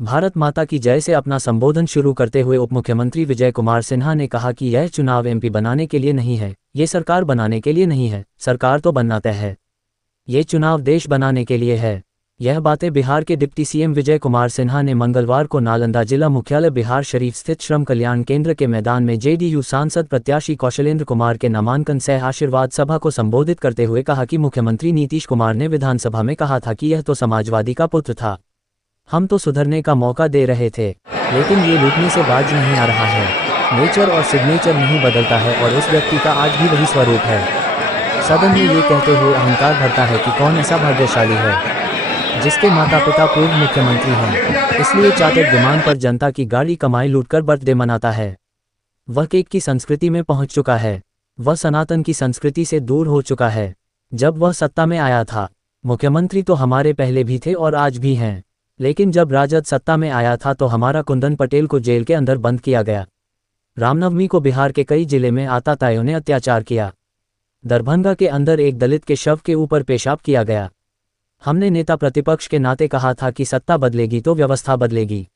भारत माता की जय से अपना संबोधन शुरू करते हुए उप मुख्यमंत्री विजय कुमार सिन्हा ने कहा कि यह चुनाव एमपी बनाने के लिए नहीं है, ये सरकार बनाने के लिए नहीं है, सरकार तो बनना तय है। ये चुनाव देश बनाने के लिए है। यह बातें बिहार के डिप्टी सीएम विजय कुमार सिन्हा ने मंगलवार को नालंदा जिला मुख्यालय बिहार शरीफ स्थित श्रम कल्याण केंद्र के मैदान में जेडीयू सांसद प्रत्याशी कौशलेंद्र कुमार के नामांकन सह आशीर्वाद सभा को संबोधित करते हुए कहा कि मुख्यमंत्री नीतीश कुमार ने विधानसभा में कहा था कि यह तो समाजवादी का पुत्र था, हम तो सुधरने का मौका दे रहे थे, लेकिन ये लूटने से बाज नहीं आ रहा है। नेचर और सिग्नेचर नहीं बदलता है और उस व्यक्ति का आज भी वही स्वरूप है। सदन में ये कहते हुए अहंकार भरता है कि कौन ऐसा भाग्यशाली है जिसके माता पिता पूर्व मुख्यमंत्री हैं, इसलिए चार्टर्ड विमान पर जनता की गाड़ी कमाई लूटकर बर्थडे मनाता है। वह केक की संस्कृति में पहुंच चुका है, वह सनातन की संस्कृति से दूर हो चुका है। जब वह सत्ता में आया था, मुख्यमंत्री तो हमारे पहले भी थे और आज भी हैं, लेकिन जब राजद सत्ता में आया था तो हमारा कुंदन पटेल को जेल के अंदर बंद किया गया। रामनवमी को बिहार के कई जिले में आतताइयों ने अत्याचार किया। दरभंगा के अंदर एक दलित के शव के ऊपर पेशाब किया गया। हमने नेता प्रतिपक्ष के नाते कहा था कि सत्ता बदलेगी तो व्यवस्था बदलेगी।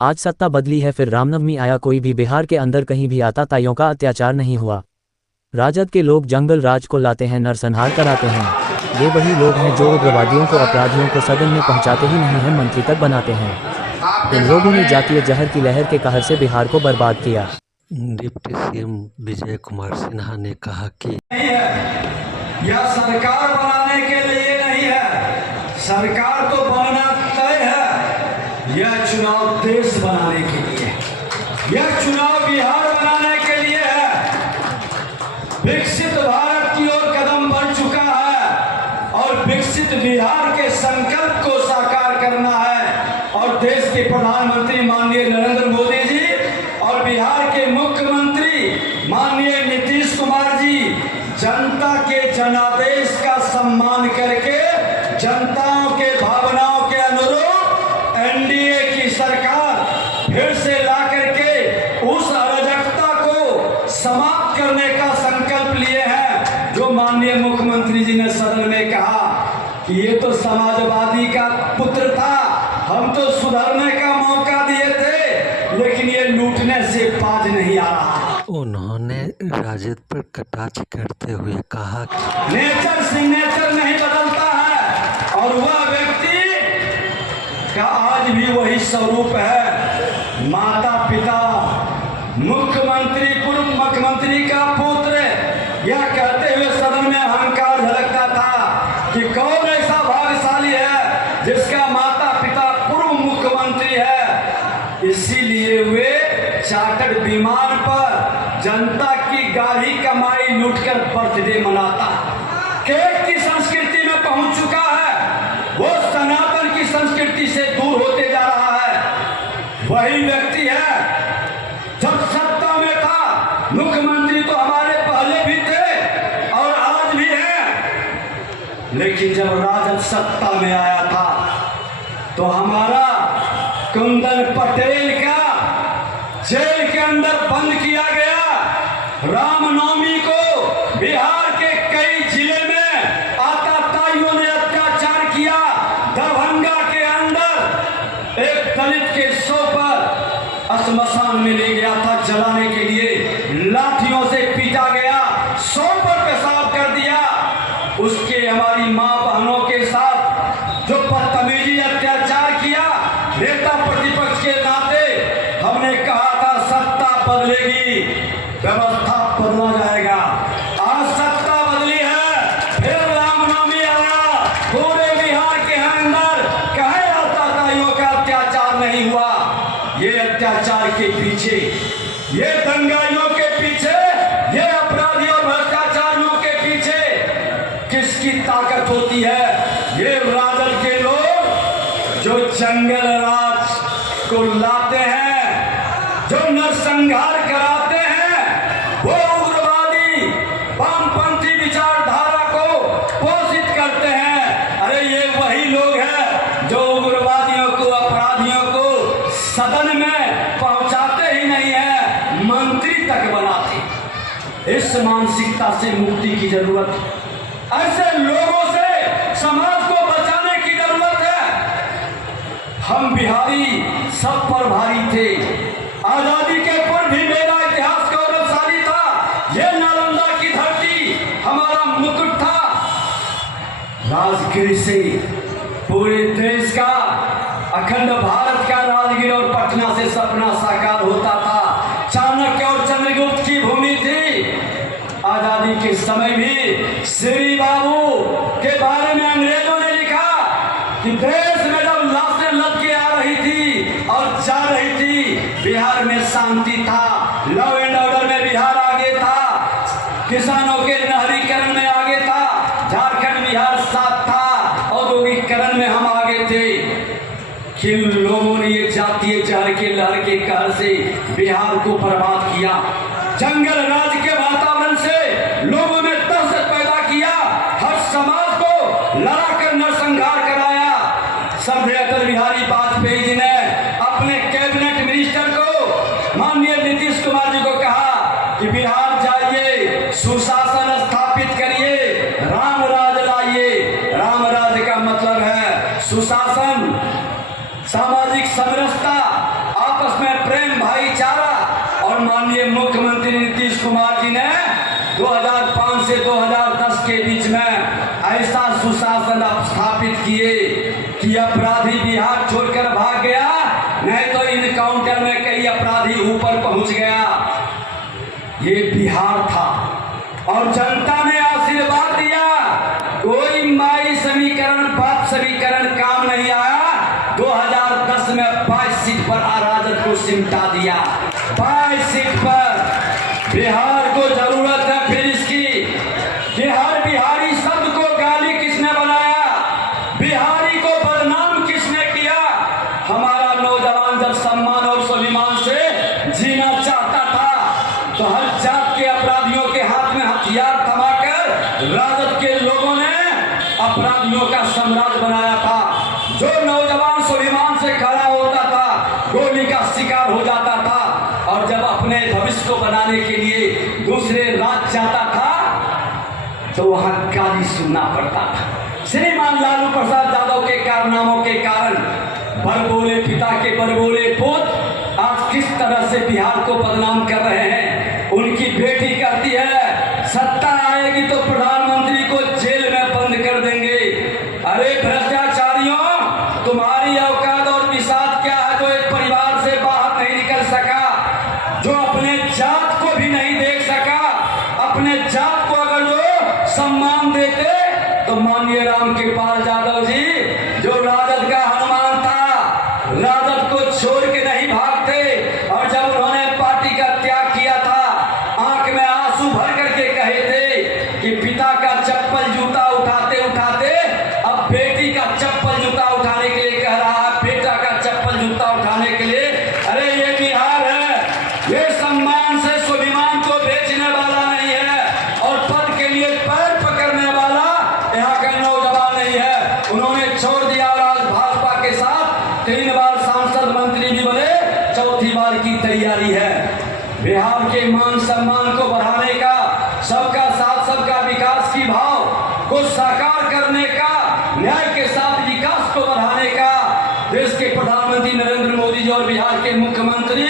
आज सत्ता बदली है, फिर रामनवमी आया, कोई भी बिहार के अंदर कहीं भी आतताइयों का अत्याचार नहीं हुआ। राजद के लोग जंगल राज को लाते हैं, नरसंहार कराते हैं। ये वही लोग हैं जो उग्रवादियों को, अपराधियों को सदन में पहुंचाते ही नहीं हैं, मंत्री तक बनाते हैं। इन लोगों ने जातीय जहर की लहर के कहर से बिहार को बर्बाद किया। डिप्टी सीएम विजय कुमार सिन्हा ने कहा कि यह सरकार बनाने के लिए नहीं है, सरकार तो बनना तय है। यह चुनाव देश बनाने के लिए है, यह चुनाव बिहार बनाने के लिए है। विकसित भारत की ओर कदम बढ़ चुका है और विकसित बिहार के संकल्प को साकार करना है। और देश के प्रधानमंत्री माननीय नरेंद्र मोदी जी और बिहार के मुख्यमंत्री माननीय नीतीश कुमार जी जनता के जनादेश का सम्मान करके जनताओं के भावनाओं के अनुरूप एनडीए की सरकार फिर से ला करके उस अराजकता को समाप्त करने का संकल्प लिए हैं। जो माननीय मुख्यमंत्री जी ने सदन में कहा कि ये तो समाजवादी का पुत्र था, हम तो सुधरने का मौका दिए थे, लेकिन ये लूटने से बाज नहीं आ रहा। उन्होंने राजद पर कटाक्ष करते हुए कहा कि नेचर सिग्नेचर नहीं बदलता है और वह व्यक्ति का आज भी वही स्वरूप है। माता पिता मुख्यमंत्री, पूर्व मुख्यमंत्री का पुत्र, यह कहते हुए सदन में अहंकार झलकता था कि कौन ऐसा भाग्यशाली है जिसका माता पिता पूर्व मुख्यमंत्री है। इसीलिए वे चार्टर्ड विमान पर जनता की गाढ़ी कमाई लूटकर बर्थडे मनाता, केक की संस्कृति में पहुंच चुका है। वो सनातन की संस्कृति से दूर होते जा रहा है। वही व्यक्ति है जब सत्ता में था, मुख्यमंत्री तो हमारे पहले भी थे और आज भी हैं, लेकिन जब राजद सत्ता में आया था तो हमारा कुंदन पटेल का जेल के अंदर बंद किया गया। रामनवमी को बिहार के कई जिले में आतताइयों ने अत्याचार किया। दरभंगा के अंदर एक दलित के शव पर श्मशान में ले गया था जलाने के लिए, लाठियों से पीटा गया, शव पर पेशाब कर दिया। उसके हमारी मां बहनों के साथ जो बदतमीजी अत्याचार किया, नेता प्रतिपक्ष के नाते हमने कहा था सत्ता बदलेगी, व्यवस्था बदला जाएगा। आज सत्ता बदली है, फिर रामनवमी आया, पूरे बिहार के अंदर कहीं आतताइयों का अत्याचार नहीं हुआ। ये अत्याचार के पीछे, ये दंगाइयों के पीछे, ये अपराधियों और भ्रष्टाचारियों के पीछे किसकी ताकत होती है? ये राजद के लोग जो जंगल राज को लाते हैं, जो नरसंहार कराते हैं, वो उग्रवादी वामपंथी विचारधारा को पोषित करते हैं। अरे ये वही लोग हैं जो उग्रवादियों को, अपराधियों को सदन में पहुंचाते ही नहीं है, मंत्री तक बनाते। इस मानसिकता से मुक्ति की जरूरत है। ऐसे लोगों से समाज को बचाने की जरूरत है। हम बिहारी सब पर भारी थे। आजादी के पर भी मेरा इतिहास गौरवशाली था। ये नालंदा की धरती हमारा मुकुट था। राजगिरी से पूरे देश का, अखंड भारत का राजगिरी और पटना से सपना साकार होता था। चाणक्य और चंद्रगुप्त की भूमि थी। आजादी के समय भी श्री बाबू के बारे में अंग्रेजों ने लिखा कि देश में जब लाशें लद के आ रही थी और जा रही थी, बिहार में शांति था, लॉ एंड ऑर्डर में बिहार आगे था, किसानों के नहरीकरण में आगे था, झारखंड बिहार साथ था, औद्योगिकरण में हम आगे थे। किन लोगों ने ये जातीय जहर के लहर के कहर से बिहार को बर्बाद किया। जंगल राज के वातावरण से लोगों में दहशत पैदा किया। हर समाज को लड़ाकर नरसंहार कराया। श्रद्धेय अटल बिहारी वाजपेयी जी ने अपने कैबिनेट मिनिस्टर को, माननीय नीतीश कुमार जी को कहा कि बिहार जाइए, सुशासन स्थापित करिए, राम राज लाइए। राम राज का मतलब है सुशासन, सामाजिक समरसता, आपस में प्रेम भाईचारा। और माननीय मुख्यमंत्री नीतीश कुमार जी ने 2005 से 2010 के बीच में ऐसा सुशासन स्थापित किए कि अपराधी बिहार छोड़कर भाग गया, नहीं तो इनकाउंटर में कई अपराधी ऊपर पहुंच गया। ये बिहार था और जनता ने आशीर्वाद दिया। कोई माई समीकरण, बाप समीकरण काम नहीं आया। 2010 में 22 सीट पर अराजक को सिमटा दिया। 22 सीट पर बिहार को जरूरत है फिर इसकी कि हर बिहारी शब्द को गाली किसने बनाया, बिहारी को बदनाम किसने किया। हमारा नौजवान जब सम्मान और स्वाभिमान से जीना चाहता था तो हर जात के अपराधियों के हाथ में हथियार थमाकर राजद के लोगों ने अपराधियों का साम्राज्य बनाया था। जो नौजवान स्वाभिमान से खड़ा होता था गोली का शिकार हो जाता था, और जब अपने भविष्य को बनाने के लिए दूसरे राज्य जाता था तो वहां गाली सुनना पड़ता था। श्रीमान लालू प्रसाद यादव के कारनामों के कारण बड़बोले पिता के बड़बोले पुत्र आज किस तरह से बिहार को बदनाम कर रहे हैं। उनकी बेटी कहती है सत्ता आएगी तो प्रधानमंत्री को जेल में बंद कर देंगे। अरे भ्रष्टाचारियों, तुम्हारी औकात और विसात क्या है जो एक परिवार से बाहर नहीं निकल सका, जो अपने जात को भी नहीं देख सका। अपने जात को अगर जो सम्मान देते तो माननीय रामकृपाल यादव जी, जो राजद का हनुमान था, राजद को छोड़ के नहीं भागते। और जब उन्होंने पार्टी का त्याग किया था, आंख में आंसू भर करके कहे थे कि पिता का चप्पल जूता उठाते उठाते अब बेटी का चप्पल जूता उठाने के लिए कह रहा है, बेटा का चप्पल जूता उठाने के लिए। अरे ये बिहार है, ये सम्मान से स्वाभिमान को बेचने वाला नहीं है और पद के लिए पैर पकड़ने वाला यहाँ का नौजवान नहीं है। उन्होंने छोड़ दिया और आज भाजपा के साथ 3 बार सांसद मंत्री भी बने, 4थी बार की तैयारी है। बिहार के मान सम्मान को बढ़ाने का, सबका साथ सबका विकास की भाव को साकार करने का, न्याय के साथ विकास को बढ़ाने का देश के प्रधानमंत्री नरेंद्र मोदी जी और बिहार के मुख्यमंत्री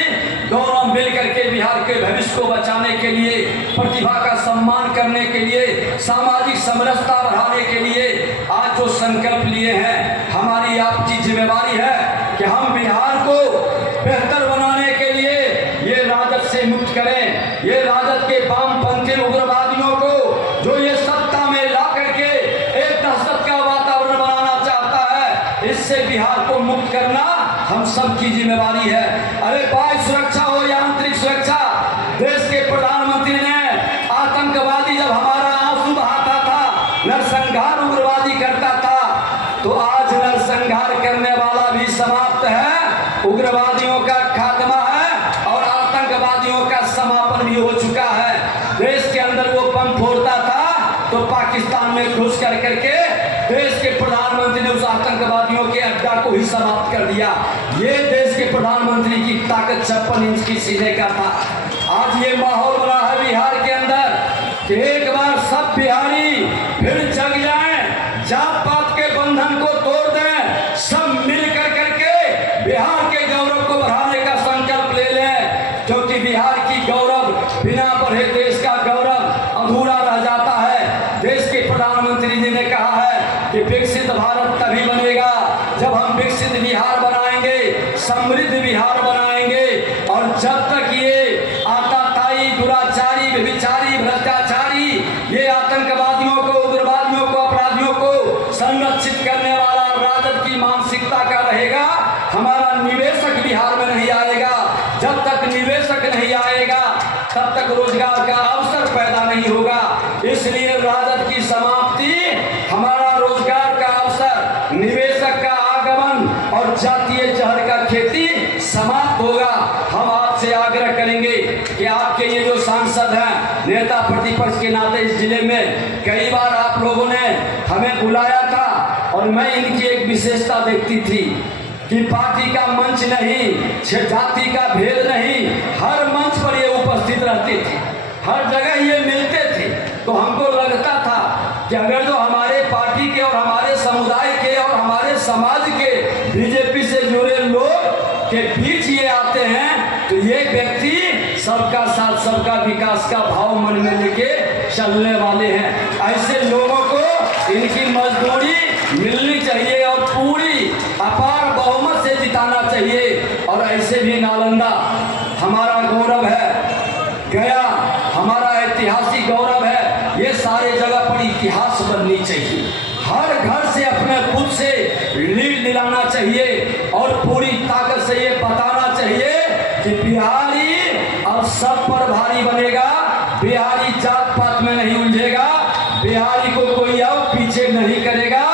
दोनों मिलकर के बिहार के भविष्य को बचाने के लिए, प्रतिभा का सम्मान करने के लिए, सामाजिक समरसता बढ़ाने के लिए आज जो संकल्प लिए हैं, हमारी आपकी जिम्मेवारी है कि हम बिहार को बेहतर बनाने के लिए ये राजद से मुक्त करें। ये राजद के वामपंथी उग्रवादियों को जो ये सत्ता में ला करके एक दहशत का वातावरण बनाना चाहता है, इससे बिहार को मुक्त करना हम सब की जिम्मेवारी है। अरे बाह्य सुरक्षा हो या आंतरिक सुरक्षा, देश के प्रधानमंत्री ने आतंकवादी जब हमारा आंसू बहाता था, नरसंहार उग्रवादी करता था, तो आज नरसंहार करने वाला भी समाप्त है, उग्रवादियों का खात्मा है और आतंकवादियों का समापन भी हो चुका है। देश के अंदर वो बम फोड़ता था तो पाकिस्तान में घुस कर करके देश के प्रधानमंत्री ने उस आतंकवादियों के अड्डा को ही समाप्त कर दिया। ये देश के प्रधानमंत्री की ताकत 56 इंच की सीने का था। आज ये माहौल बना है बिहार के अंदर कि एक बार सब बिहारी फिर जग जाएं, जात पात के बंधन को तोड़ दें, सब मिल कर करके गौरव को बढ़ाने का संकल्प ले लें, क्योंकि बिहार की गौरव बिना बढ़े देश का गौरव अधूरा रह जाता है। देश के प्रधानमंत्री जी ने कहा है कि विकसित भारत तभी बनेगा जब हम विकसित बिहार बनाएंगे, समृद्ध बिहार बनाएंगे। और जब तक ये आताताई, दुराचारी, व्यभिचारी, भ्रष्टाचारी, ये आतंकवादियों को, उग्रवादियों को, अपराधियों को संरक्षित करने वाला राजद की मानसिकता का रहेगा, हमारा निवेशक बिहार में नहीं आएगा। जब तक निवेशक नहीं आएगा तब तक रोजगार का अवसर पैदा नहीं होगा। इसलिए राजद की समाप्ति हमारा रोजगार का अवसर, निवेशक का आगमन और जातीय जहर का खेती समाप्त होगा। हम आपसे आग्रह करेंगे कि आपके ये जो सांसद हैं, नेता प्रतिपक्ष के नाते इस जिले में कई बार आप लोगों ने हमें बुलाया था और मैं इनकी एक विशेषता देखती थी कि पार्टी का मंच नहीं, जाति का भेद नहीं, हर मंच पर ये उपस्थित रहते थे, हर जगह ये मिलते थे। तो हमको लगता था कि अगर जो हमारे पार्टी के और हमारे समुदाय के और हमारे समाज के बीजेपी से जुड़े लोग के बीच ये आते हैं तो ये व्यक्ति सबका साथ सबका विकास का भाव मन में लेके चलने वाले हैं। ऐसे लोगों को इनकी मजदूरी मिलनी चाहिए और पूरी अपार बहुमत से जिताना चाहिए। और ऐसे भी नालंदा हमारा गौरव है, गया हमारा ऐतिहासिक गौरव है। ये सारे जगह पर इतिहास बननी चाहिए, हर घर से अपने खुद से लीड दिलाना चाहिए और पूरी ताकत से ये बताना चाहिए कि बिहारी अब सब पर भारी बनेगा, बिहारी जात पात में नहीं उलझेगा, बिहारी को कोई अब पीछे नहीं करेगा।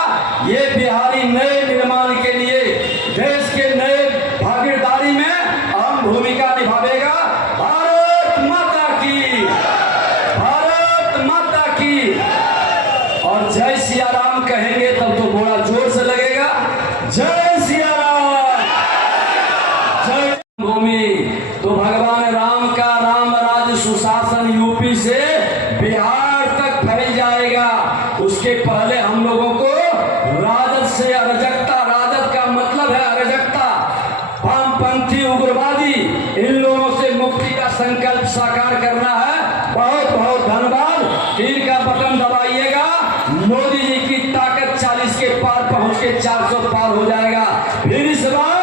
ये बिहारी नए निर्माण के लिए, देश के नए भागीदारी में अहम भूमिका निभावेगा। भारत माता की, भारत माता की। और जय सिया राम कहेंगे तब तो बड़ा जोर से लगेगा। जय सिया राम, जय भूमि। तो भगवान राम का राम राज्य सुशासन यूपी से बिहार तक फैल जाएगा। उसके पहले हम लोगों को राजद से अराजकता, राजद का मतलब है अराजकता, वामपंथी उग्रवादी, इन लोगों से मुक्ति का संकल्प साकार करना है। बहुत बहुत धन्यवाद। तीर का बटन दबाइएगा, मोदी जी की ताकत 40 के पार पहुंच के 400 पार हो जाएगा। फिर इस बार